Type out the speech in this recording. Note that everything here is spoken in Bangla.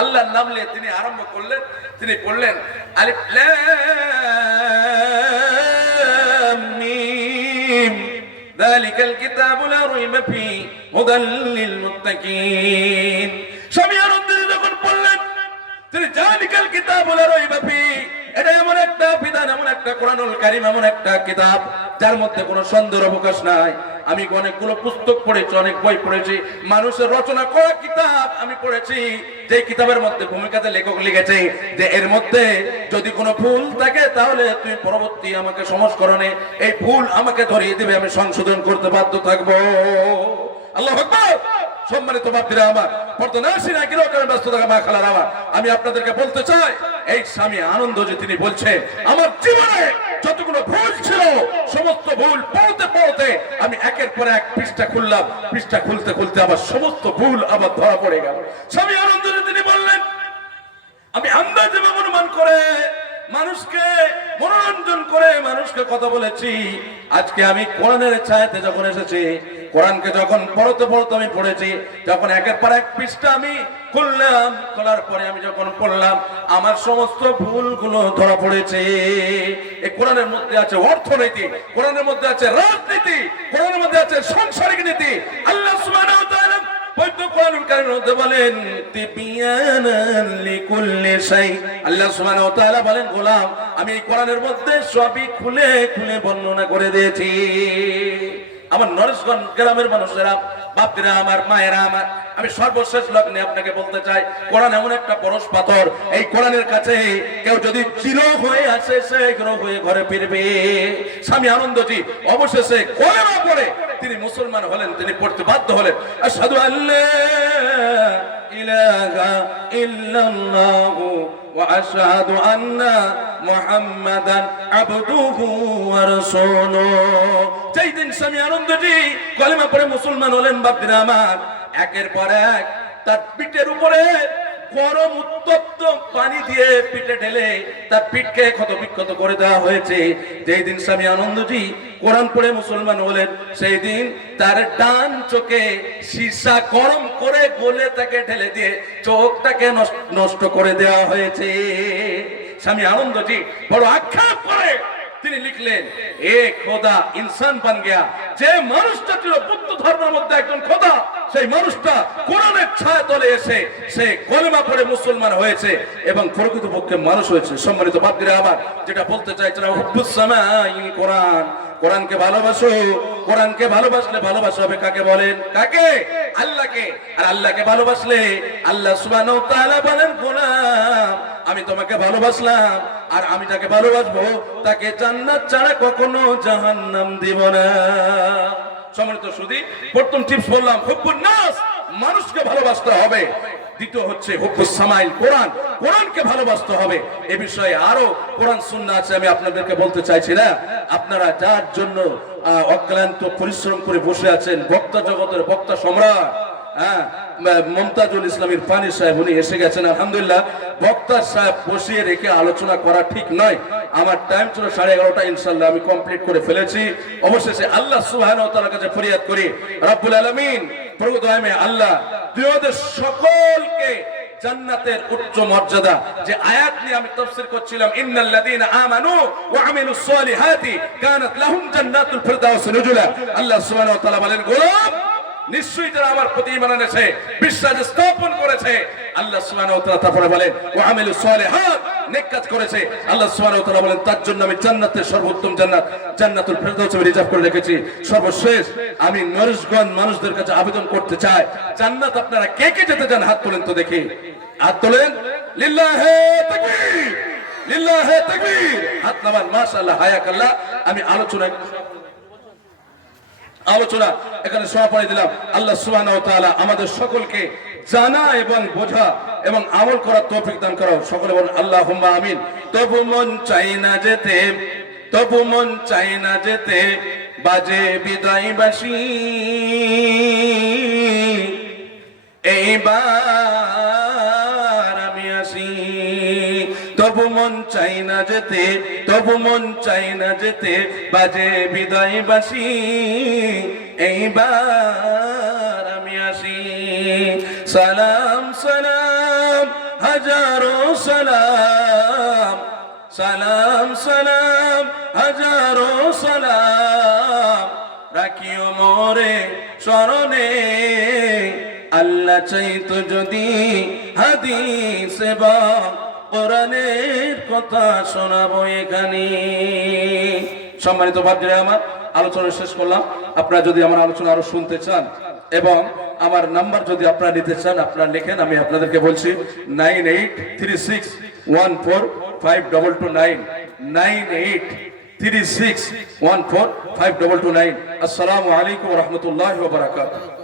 আল্লাহর নাম নিয়ে তিনি আরম্ভ করলেন। তিনি পড়লেন আলিফ লাম মিম যালিকাল কিতাবু লা রাইবা ফীহি হুদাল লিল মুত্তাকিন। স্বামী আনন্দ যখন পড়লেন তিনি যালিকাল কিতাবু লা রাইবা ফীহি, এটা এমন একটা বিধান, এমন একটা কোরআনুল কারীম, এমন একটা কিতাব যার মধ্যে কোনো সন্দেহের অবকাশ নাই। আমি অনেকগুলো পুস্তক পড়েছি, অনেক বই পড়েছি, মানুষের রচনা করা কিতাব আমি পড়েছি, যে কিতাবের মধ্যে ভূমিকাতে লেখক লিখেছে যে এর মধ্যে যদি কোনো ভুল থাকে তাহলে তুমি পরবর্তী আমাকে সংস্করণে এই ভুল আমাকে ধরিয়ে দিবে, আমি সংশোধন করতে বাধ্য থাকবো। আল্লাহু আকবার। সম্মানিত বাপরা আমার, পর্দানাসী না কিরো কারণ ব্যস্ত থাকা মা খালার আমার, আমি আপনাদেরকে বলতে চাই এই স্বামী আনন্দ যে তিনি বলছেন আমার জীবনে যতগুলো ভুল ছিল সমস্ত ভুল পড়তে পড়তে আমি একের পর এক পৃষ্ঠা খুললাম, পৃষ্ঠা খুলতে খুলতে আবার সমস্ত ভুল আবার ধরা পড়ে গেল। স্বামী আনন্দ যে তিনি বললেন আমি আন্দাজে অনুমান করে মানুষকে মনোরঞ্জন করে মানুষকে কথা বলেছি। আজকে আমি কোরআনের ছায়াতে যখন এসেছি, কোরআনকে যখন পড়তে পড়তে আমি পড়েছি, যখন একের পর এক পৃষ্ঠা আমি খুললাম, খোলার পরে আমি যখন পড়লাম আমার সমস্ত ভুলগুলো ধরা পড়েছে। এই কোরআনের মধ্যে আছে অর্থনীতি, কোরআনের মধ্যে আছে রাজনীতি, কোরআনের মধ্যে আছে সাংসারিক নীতি। আল্লাহ সুবহানাহু ওয়া তাআলা পবিত্র কোরআনুল কারীমের মধ্যে বলেন তিবিয়ানান লিকুল্লি শাই। আল্লাহ সুবহানাহু ওয়া তাআলা বলেন গোলাম আমি এই কোরআনের মধ্যে সবই খুলে খুলে বর্ণনা করে দিয়েছি। আমার নরেশগঞ্জ গ্রামের মানুষেরা, বাপরা আমার, মায়েরা আমার, আমি সর্বশেষ লগ্নে আপনাকে বলতে চাই কোরআন এমন একটা পরশ পাথর, এই কোরআনের কাছে কেউ যদি চির হয়ে আসে সে গ্রহ হয়ে ঘরে ফিরবে। স্বামী আনন্দজি অবশেষে কলেমা পড়ে তিনি মুসলমান হলেন, তিনি পড়তে বাধ্য হলেন আশহাদু আল্লা ইলাহা ইল্লাল্লাহু ওয়া আশহাদু আন্না মুহাম্মাদান আবদুহু ওয়া রাসূলুহু। যেই দিন স্বামী আনন্দজি কলেমা পড়ে মুসলমান হলেন, বাপরা আমার, একের পর এক তার পিঠের উপরে গরম উত্তপ্ত পানি দিয়ে পিঠে ঢেলে তার পিঠকে ক্ষত বিক্ষত করে দেওয়া হয়েছে। যেই দিন স্বামী আনন্দজি কোরআন পড়ে মুসলমান হলেন সেই দিন তার ডান চোখে সীসা গরম করে গলে তাকে ঢেলে দিয়ে চোখটাকে নষ্ট করে দেওয়া হয়েছে। স্বামী আনন্দজি বড় আক্ষেপ করে তিনি লিখলেন এ খোদা ইনসান বান গয়া। যে মানুষটা ছিল বুদ্ধ ধর্মের মধ্যে একজন খোদা, সেই মানুষটা কোরআনের ছায়া তলে এসে সে কলেমা পড়ে মুসলমান হয়েছে এবং প্রকৃতপক্ষে মানুষ হয়েছে। সম্মানিত বাপরা আমার, যেটা বলতে চাইছিলাম হুব্বুস সামাই কোরআন, কোরআনকে ভালোবাসো। কোরআনকে ভালোবাসলে ভালোবাসা হবে কাকে বলেন? কাকে? আল্লাহকে। আর আল্লাহকে ভালোবাসলে আল্লাহ সুবহানাহু ওয়া তাআলা বলেন গোলাম আমি তোমাকে ভালোবাসলাম আর আমি যাকে ভালোবাসবো তাকে জান্নাত ছাড়া কখনো জাহান্নাম দিব না। সম্মানিত সুধী, প্রথম টিপস বললাম হুব্বুন নাস, মানুষকে ভালোবাসতে হবে। দ্বিতীয় হচ্ছে হুব্বুস সামাইল কোরআন, কোরআনকে ভালোবাসতে হবে। এ বিষয়ে আরো কোরআন সুন্নাহ আছে, আমি আপনাদেরকে বলতে চাইছি না। আপনারা যার জন্য অক্লান্ত পরিশ্রম করে বসে আছেন, বক্তা জগতের বক্তা সম্রাট মমতাজুল ইসলামের ফানি সাহেব, উনি এসে গেছেন আলহামদুলিল্লাহ। বক্তা সাহেব বসিয়ে রেখে আলোচনা করা ঠিক নয়। আমার টাইম ছিল 11:30, ইনশাআল্লাহ আমি কমপ্লিট করে ফেলেছি। অবশেষে আল্লাহ সুবহানাহু ওয়া তাআলার কাছে ফরিয়াদ করি রব্বুল আলামিন প্রভু দয়াময় আল্লাহ দুনিয়ার সকলকে জান্নাতের উচ্চ মর্যাদা, যে আয়াত নিয়ে আমি তাফসীর করছিলাম ইন্নাল্লাযীনা আমানু ওয়া আমিলুস সালিহাতি কানাত লাহুম জান্নাতুল ফিরদাউস নুজুলা। আল্লাহ সুবহানাহু ওয়া তাআলা বলেন গোলাম নিশ্চয়ই যারা আমার প্রতি ঈমান এনেছে, বিশ্বাস স্থাপন করেছে, আল্লাহ সুবহানাহু ওয়া তাআলা তারপরে বলেন ওয়া আমিলুস সালিহাত, নেক কাজ করেছে, আল্লাহ সুবহানাহু ওয়া তাআলা বলেন তার জন্য আমি জান্নাতের সর্বোত্তম জান্নাত জান্নাতুল ফিরদাউস আমি রিজার্ভ করে রেখেছি। সর্বশেষ আমি নরেশগঞ্জ মানুষদের কাছে আবেদন করতে চাই, জান্নাত আপনারা কে কে যেতে চান হাত তোলেন তো দেখি, হাত তোলেন। লিল্লাহি তাকবীর, লিল্লাহি তাকবীর, হাত নামান। মাশাআল্লাহ, হায়াকাল্লাহ। আমি আলোচনা এখানে সমাপনী দিলাম। আল্লাহ সুবহানাহু ওয়া তাআলা আমাদের সকলকে জানা এবং বোঝা এবং আমল করার তৌফিক দান করো। সকলে বলুন আল্লাহুম্মা আমিন। তবু মন চাই না যেতে, তবু মন চাই না যেতে, বাজে বিদায় বাঁশি এইবার আমি আসি। তবু মন চাই না যেতে, তবু মন চাই না যেতে, বাজে বিদায় বাঁশি এইবার আমি আসি। সালাম সালাম হাজারো সালাম, সালাম সালাম হাজারো সালাম, রাখিও মোরে স্মরণে। আল্লাহ চাইতো যদি হাদিসে বা কোরআনের কথা শোনাবো এখানে। সম্মানিত ভাইরা আমার, আলোচনা শেষ করলাম। আপনারা যদি আমার আলোচনা আরো শুনতে চান এবং আমার নাম্বার যদি আপনারা নিতে চান, আপনারা লিখেন। আমি আপনাদেরকে বলছি 9836145229, 9836145229। আসসালামু আলাইকুম ওয়া রাহমাতুল্লাহি ওয়া বারাকাতুহু।